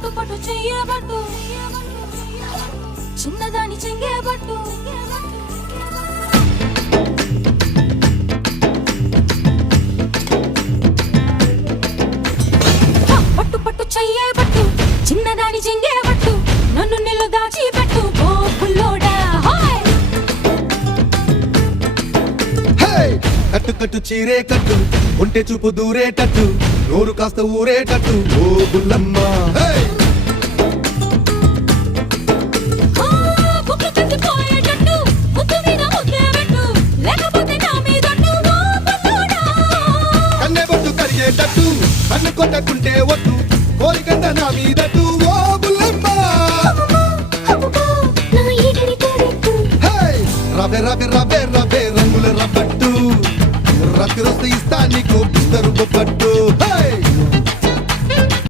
పట్టు పట్టు చెయ్యబట్టు చిన్నదాని చెంగేబట్టు పట్టు పట్టు చెయ్యబట్టు చిన్నదాని చెంగేబట్టు నన్ను నిల్లు దాచి పెట్టు ఓ పుల్లోడా కట్టు కట్టు చీరే కట్టు ఒంటె చూపు దూరేటట్టు నోరు కాస్త ఊరేటట్టు ఓ బుల్లమ్మ కన్నె బొట్టు కరిగేటట్టు కన్ను కొట్టకుంటే వద్దు కోరికంత నా మీదట్టు ఓ బుల్లమ్మ రబే రబే రబే రబే రంగుల రబ్బట్టు రక్తి రస్తే ఇస్తా నీకు బిస్తరు బొబ్బట్టు